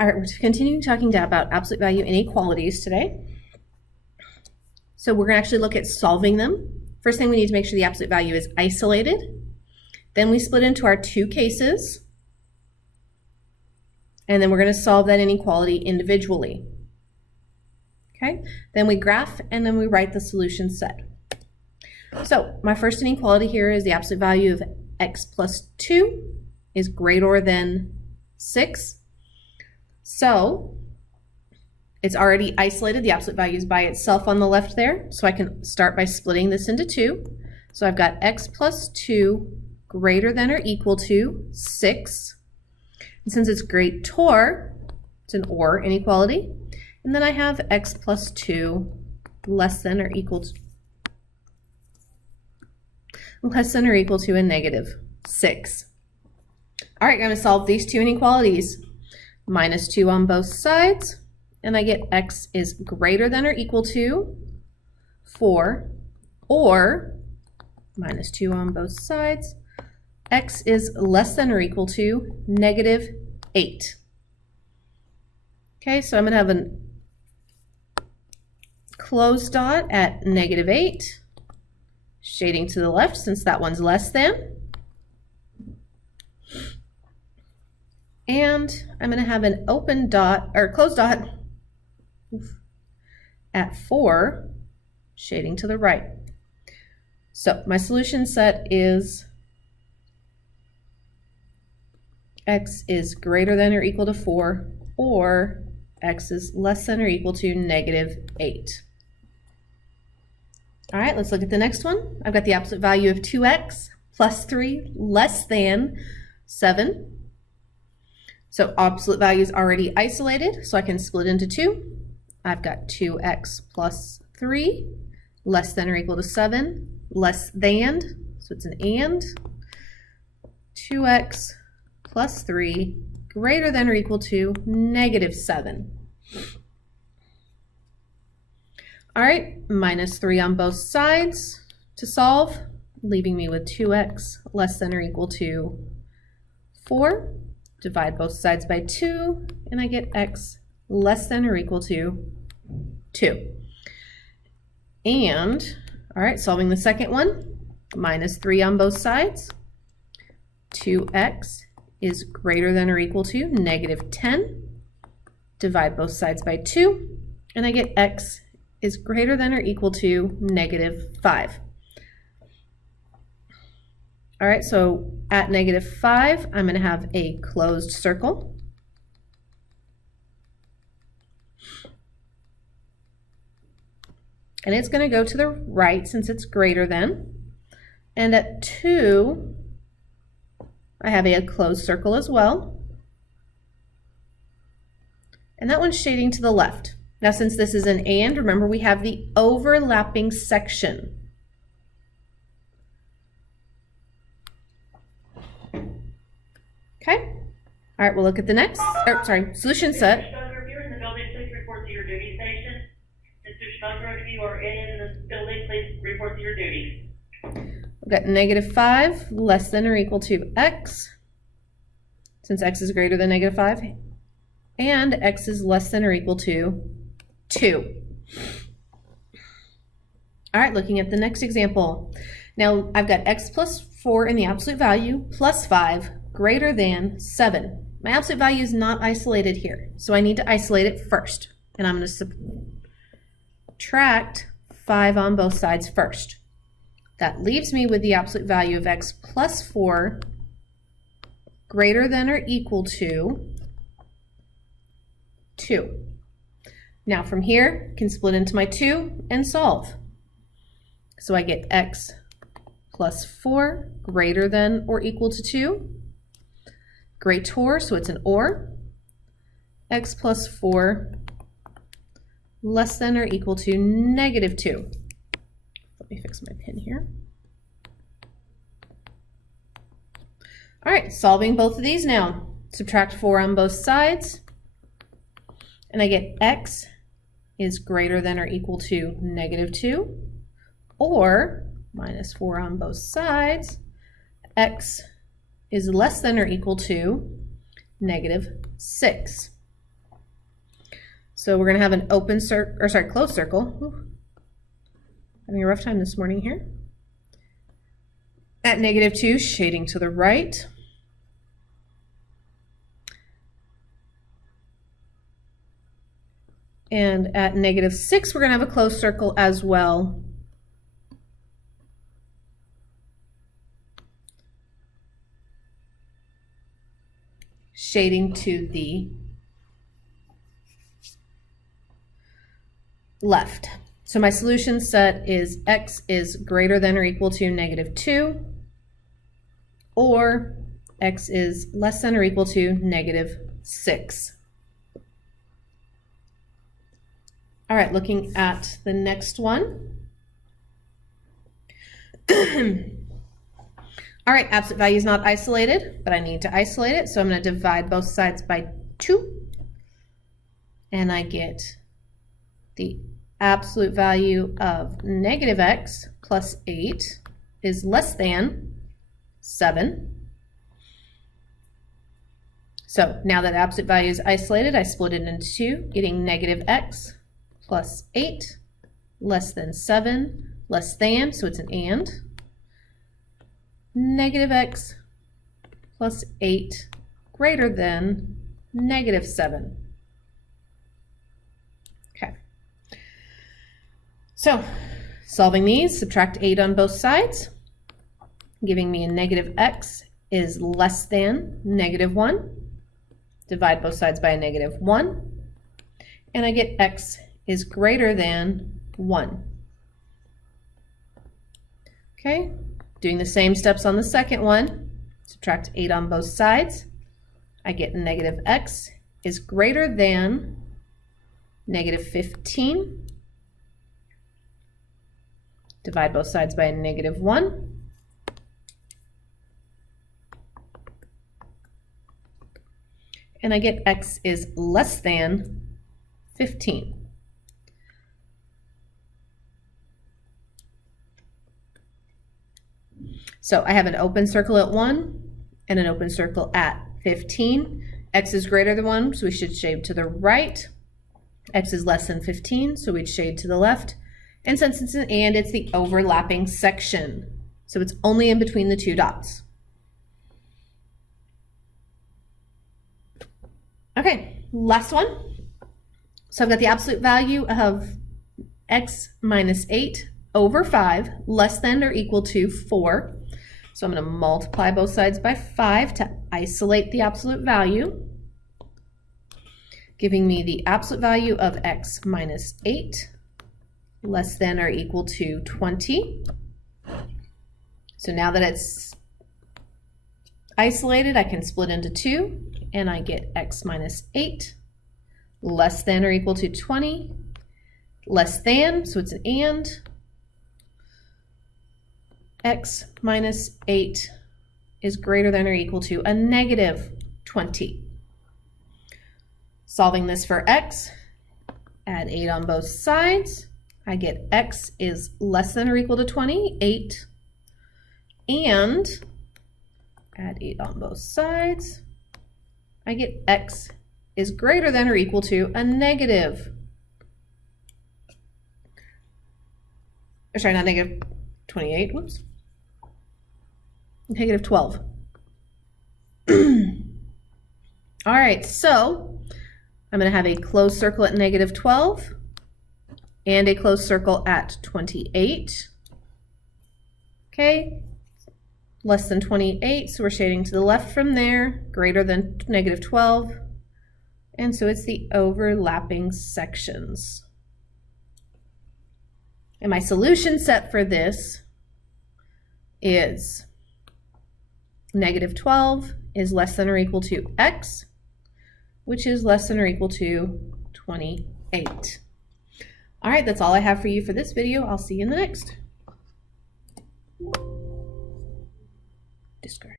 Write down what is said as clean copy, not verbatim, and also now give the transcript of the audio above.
All right, we're continuing talking about absolute value inequalities today. So we're going to actually look at solving them. First thing, we need to make sure the absolute value is isolated. Then we split into our two cases. And then we're going to solve that inequality individually. Okay, then we graph and then we write the solution set. So my first inequality here is the absolute value of x plus 2 is greater than 6. So it's already isolated. The absolute value is by itself on the left there. So I can start by splitting this into 2. So I've got x plus 2 greater than or equal to 6. And since it's greater, it's an or inequality. And then I have x plus 2 less than or equal to a negative 6. All right, I'm going to solve these two inequalities. Minus 2 on both sides, and I get x is greater than or equal to 4, or minus 2 on both sides, x is less than or equal to negative 8. Okay, so I'm going to have a closed dot at negative 8, shading to the left since that one's less than. And I'm going to have an open dot, or closed dot, at 4, shading to the right. So my solution set is x is greater than or equal to 4, or x is less than or equal to negative 8. All right, let's look at the next one. I've got the absolute value of 2x plus 3 less than 7. So absolute value is already isolated, so I can split into 2. I've got 2x plus 3 less than or equal to 7, less than, so it's an and. 2x plus 3 greater than or equal to negative 7. All right, minus 3 on both sides to solve, leaving me with 2x less than or equal to 4. Divide both sides by 2, and I get x less than or equal to 2. And, all right, solving the second one, minus 3 on both sides. 2x is greater than or equal to negative 10. Divide both sides by 2, and I get x is greater than or equal to negative 5. All right, so at negative 5, I'm going to have a closed circle. And it's going to go to the right since it's greater than. And at 2, I have a closed circle as well. And that one's shading to the left. Now, since this is an and, remember we have the overlapping section. Okay. All right, we'll look at the next, solution set. Mr. Schmucker, if you're in the building, please report to your duty station. Mr. Schmucker, if you are in the building, please report to your duty. We've got negative 5 less than or equal to x, since x is greater than negative 5, and x is less than or equal to 2. All right, looking at the next example. Now, I've got x plus 4 in the absolute value plus 5 greater than 7. My absolute value is not isolated here, so I need to isolate it first. And I'm going to subtract 5 on both sides first. That leaves me with the absolute value of x plus 4 greater than or equal to 2. Now from here, I can split into my 2 and solve. So I get x plus 4 greater than or equal to 2. Greater, so it's an or. X plus 4 less than or equal to negative 2. Let me fix my pen here. All right, solving both of these now. Subtract 4 on both sides, and I get x is greater than or equal to negative 2, or minus 4 on both sides, x is less than or equal to negative 6. So we're going to have an open circle, or sorry, closed circle. Ooh. Having a rough time this morning here. At -2, shading to the right. And at -6, we're going to have a closed circle as well. Shading to the left. So my solution set is x is greater than or equal to -2, or x is less than or equal to -6. All right, looking at the next one. All right, absolute value is not isolated, but I need to isolate it. So I'm going to divide both sides by 2. And I get the absolute value of -x plus 8 is less than 7. So now that absolute value is isolated, I split it into 2, getting -x plus 8 less than 7 less than, so it's an and. -x plus 8 greater than -7. Okay. So solving these, subtract 8 on both sides, giving me a -x is less than -1. Divide both sides by a -1. And I get x is greater than 1. Okay. Doing the same steps on the second one, subtract 8 on both sides. I get -x is greater than -15. Divide both sides by a -1. And I get x is less than 15. So I have an open circle at 1 and an open circle at 15. X is greater than 1, so we should shade to the right. X is less than 15, so we'd shade to the left. And since it's an and, it's the overlapping section. So it's only in between the 2 dots. Okay, last one. So I've got the absolute value of x minus 8 over 5 less than or equal to 4. So I'm going to multiply both sides by 5 to isolate the absolute value, giving me the absolute value of x minus 8 less than or equal to 20. So now that it's isolated, I can split into 2, and I get x minus 8 less than or equal to 20, less than, so it's an and, x minus 8 is greater than or equal to a -20. Solving this for x, add 8 on both sides. I get x is less than or equal to 20, 8, and add 8 on both sides. I get x is greater than or equal to a -28, whoops, -12. All right, so I'm going to have a closed circle at -12 and a closed circle at 28. Okay, less than 28, so we're shading to the left from there, greater than -12, and so it's the overlapping sections. And my solution set for this is -12 is less than or equal to x, which is less than or equal to 28. All right, that's all I have for you for this video. I'll see you in the next. Discard.